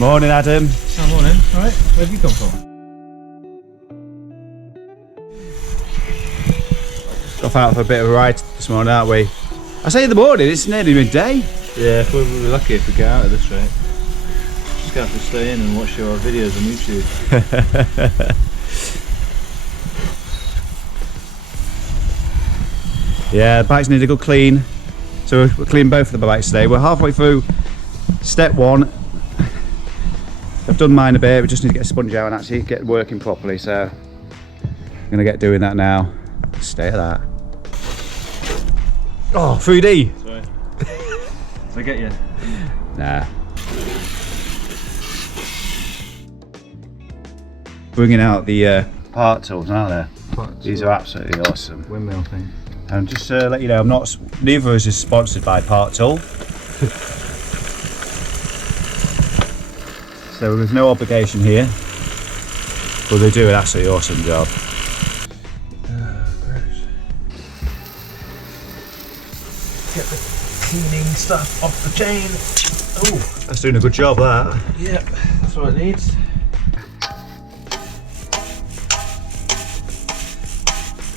Morning, Adam. Morning. All right. Where have you come from? Off out for a bit of a ride this morning, aren't we? I say in the morning, it's nearly midday. Yeah, we're lucky if we get out of this rate. Just gonna have to stay in and watch your videos on YouTube. Yeah, the bikes need a good clean. So we're cleaning both of the bikes today. We're halfway through step one. I've done mine a bit, we just need to get a sponge out and actually get working properly. So I'm gonna get doing that now. Stay at that. Oh, 3D. Sorry. Did I get you? Nah. Bringing out the part tools, aren't there? These are absolutely awesome. Windmill thing. And just to let you know, neither of us is sponsored by Part Tool. So there's no obligation here. But they do an absolutely awesome job. Gross. Get the cleaning stuff off the chain. Oh, That's doing a good job, that. yep, that's what it needs.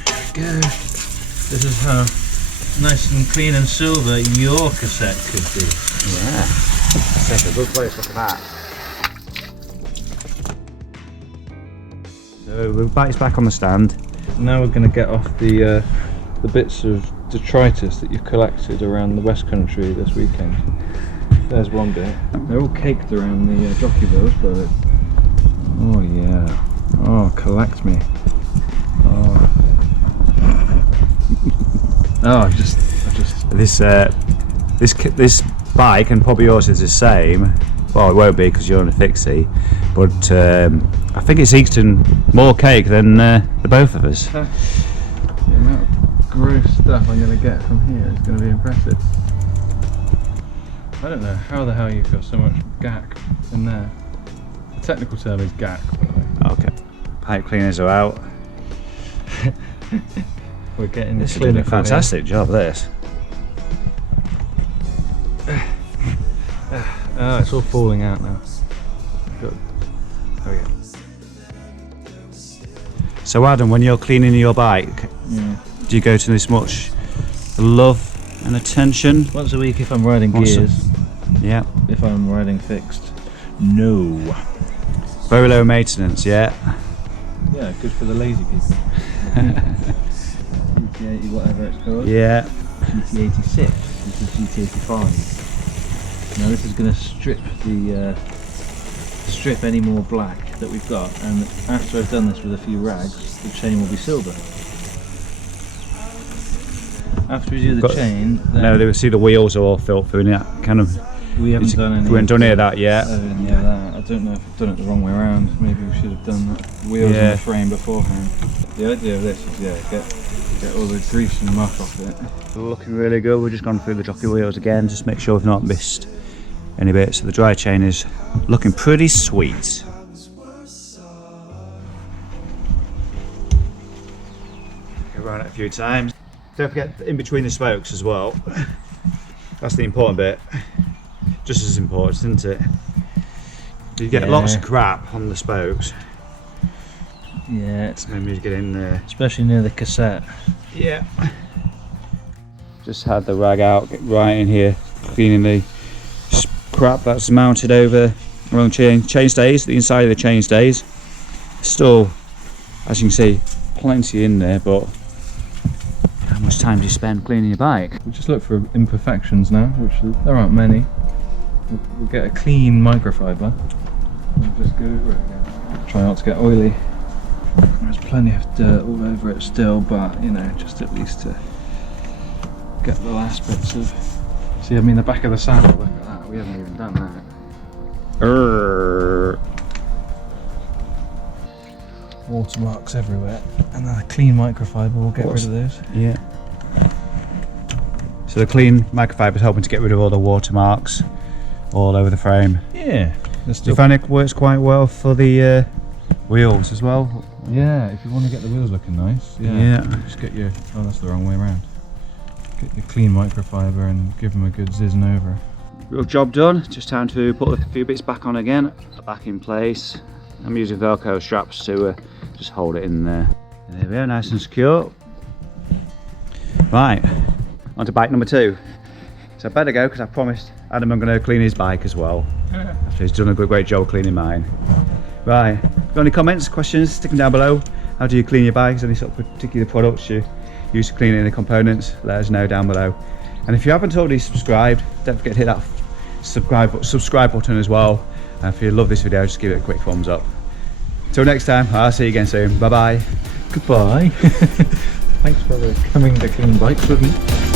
There we go. This is how nice and clean and silver your cassette could be. Yeah. That's a good place, look at that. So the bike's back on the stand. Now we're going to get off the bits of detritus that you've collected around the West Country this weekend. There's one bit. They're all caked around the jockey wheels, but oh yeah, oh collect me. Oh, oh I just. This bike, and probably yours is the same. Well, it won't be because you're on a fixie, but I think it's eaten more cake than the both of us. The amount of gross stuff I'm going to get from here is going to be impressive. I don't know how the hell you've got so much gack in there. The technical term is gack, by the way. Okay. Pipe cleaners are out. We're getting This is doing a fantastic job, this. Oh, it's all falling out now. Good. There we go. So Adam, when you're cleaning your bike, Yeah. do you go to this much love and attention? Once a week if I'm riding gears. Yeah. If I'm riding fixed. No. Very low maintenance, yeah. Yeah, good for the lazy people. GT80, whatever it's called. Yeah. GT86. This is GT85. Now this is going to strip any more black that we've got, and after I've done this with a few rags, the chain will be silver. After we do the chain, No, they will see the wheels are all filled through in that kind of. we haven't done any. We haven't done any of that yet. Any of that. I don't know if I've done it the wrong way around. Maybe we should have done the wheels and the frame beforehand. The idea of this is get all the grease and muck off it. We're looking really good. We've just gone through the jockey wheels again, just make sure we've not missed any bits. So the dry chain is looking pretty sweet. Go around it a few times. Don't forget in between the spokes as well. That's the important bit. Just as important, isn't it? You get lots of crap on the spokes. Yeah, So maybe get in there. especially near the cassette. Yeah. Just had the rag out, get right in here, cleaning the crap that's mounted over around chain stays, the inside of the chain stays. Still, as you can see, plenty in there, but how much time do you spend cleaning your bike? We just look for imperfections now, which there aren't many. We'll get a clean microfiber and just go over it again. Try not to get oily. There's plenty of dirt all over it still, but you know, just at least to get the last bits of. See, I mean, the back of the saddle, look at that, we haven't even done that. Watermarks everywhere, and then a clean microfiber will get rid of those. Yeah. So the clean microfiber is helping to get rid of all the watermarks all over the frame. Yeah. Do you find it works quite well for the wheels as well? Yeah, if you want to get the wheels looking nice, just get your, oh that's the wrong way around. Get your clean microfiber and give them a good zizzing over. Real job done. Just time to put a few bits back on again, back in place. I'm using Velcro straps to just hold it in there. And there we are, nice and secure. Right, on to bike number 2. So I better go because I promised Adam I'm going to clean his bike as well. After he's done a great job cleaning mine. Right, got any comments, questions, stick them down below. How do you clean your bikes? Any sort of particular products you use to clean any components? Let us know down below. And if you haven't already subscribed, don't forget to hit that subscribe button as well. And if you love this video, just give it a quick thumbs up. Till next time, I'll see you again soon. Bye bye. Goodbye. Thanks for coming to clean bikes with me.